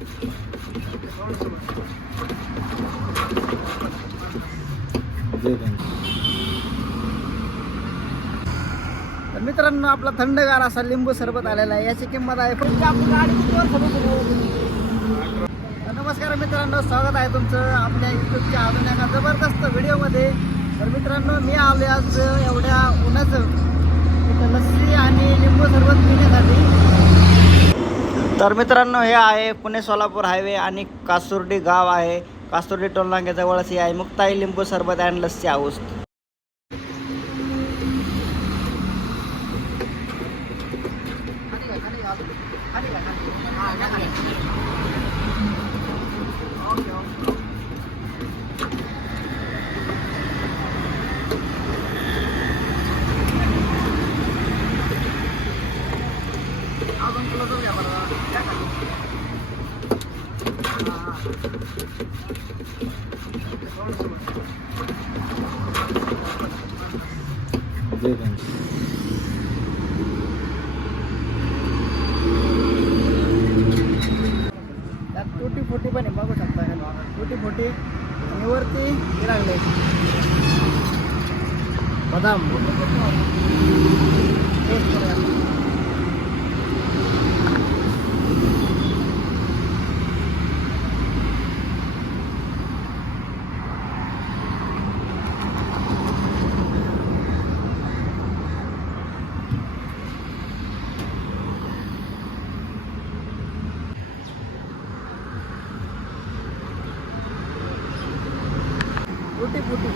तर मित्रांनो आपला थंडगार असा लिंबू सरबत आलेला आहे. याची किंमत आहे नमस्कार मित्रांनो स्वागत आहे तुमचं आपल्या युट्यूबच्या अजून एका जबरदस्त व्हिडिओमध्ये. तर मित्रांनो मी आलो आज एवढ्या उन्हाचं लस्सी आणि लिंबू सरबत पिण्यासाठी. तर मित्रांनो हे आहे पुणे सोलापूर हायवे आणि कासुर्डी गाव आहे. कासुर्डी टोलनाक्याजवळच हे आहे. मुक्ताई लिंबू सरबत अँड लस्सी हाऊस त्यात तुटी फुटी पण आहे बघू शकता तुटी आणि वरती हे लागले. बदाम. टेस्ट फुटी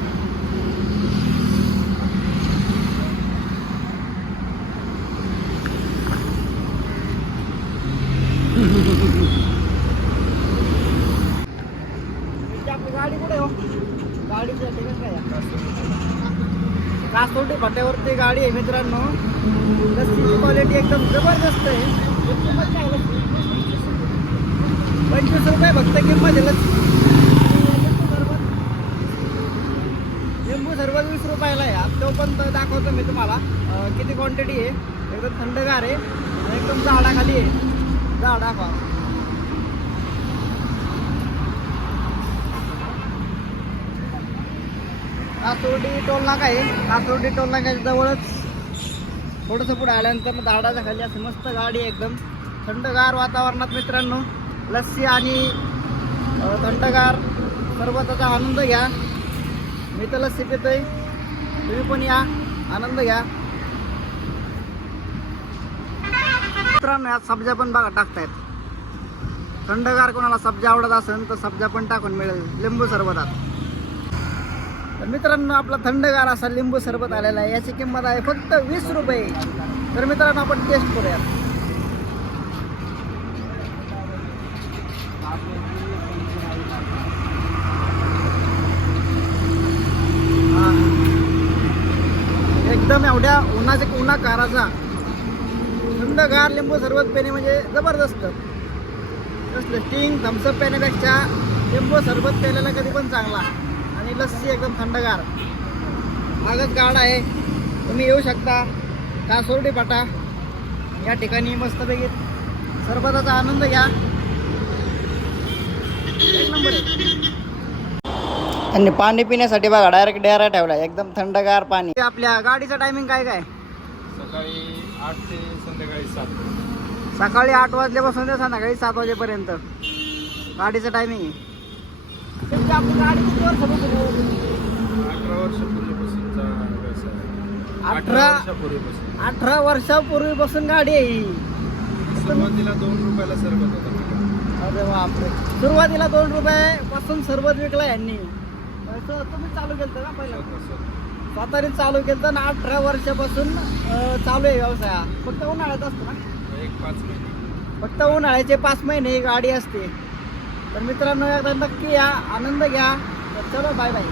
आपली गाडी कुठे हो? गाडीच्या ठिकाण काय कासोटी फाट्यावरती गाडी आहे मित्रांनो. लस्सीची क्वालिटी एकदम जबरदस्त आहे. एक काय पंचवीस रुपये फक्त किंमत आहे. लस्सी लिंबू सरबत सर्व वीस रुपयाला आहे तो पण दाखवतो मी तुम्हाला. किती क्वांटिटी आहे. एकदम थंडगार आहे. एकदम झाडाखाली आहे. झाड दाखवा. कासोडी टोल नाका आहे. कासोडी टोल नाक्याच्या जवळच. थोडंसं पुढे आल्यानंतर झाडाच्या खाली असं मस्त गाडी आहे एकदम. थंडगार वातावरणात मित्रांनो. लस्सी आणि थंडगार. सरबताचा आनंद घ्या. मी तर लस्सी आहे तुम्ही पण या. आनंद घ्या. मित्रांनो यात सब्जा पण बघा टाकतायत. थंडगार कोणाला सब्जा आवडत असेल तर सब्जा पण टाकून मिळेल. लिंबू सरबतात. तर मित्रांनो आपला थंडगार असा लिंबू सरबत आलेला आहे. याची किंमत आहे फक्त वीस रुपये. तर मित्रांनो आपण टेस्ट करूया हा. एकदम एवढ्या उन्हाचे उन्हा काराचा. थंडगार लिंबू सरबत पेणे म्हणजे जबरदस्त. कसलं? स्टिंग थम्सअप पेण्यापेक्षा लिंबू सरबत प्यायला कधी पण चांगला. आणि लस्सी एकदम थंडगार. मागच गाड आहे. तुम्ही येऊ शकता. कासोरडी पाटा. या ठिकाणी मस्तपैकी सरबताचा आनंद घ्या. एक नंबर आहे. त्यांनी पाणी पिण्यासाठी बघा डायरेक्ट डेरा ठेवला एकदम थंडगार पाणी. आपल्या गाडीचं टायमिंग काय काय? सकाळी आठ ते संध्याकाळी सात. सकाळी आठ वाजल्यापासून ते संध्याकाळी सात वाजेपर्यंत. गाडीचं टायमिंग अठरा. अठरा वर्षापूर्वीपासून. गाडी आहे ही. सुरुवातीला दोन रुपयाला सरबत होता. अरे बापरे. सुरुवातीला दोन रुपये पासून सरबत विकला यांनी. तुम्ही चालू केलं का पहिला स्वतःने चालू केलं ना अठरा वर्षापासून चालू आहे व्यवसाय हा. फक्त उन्हाळ्यात असतो ना? एक पाच महिने. फक्त उन्हाळ्याचे पाच महिने ही गाडी असते. तर मित्रांनो एकदा नक्की या आनंद घ्या. तर चलो बाय बाय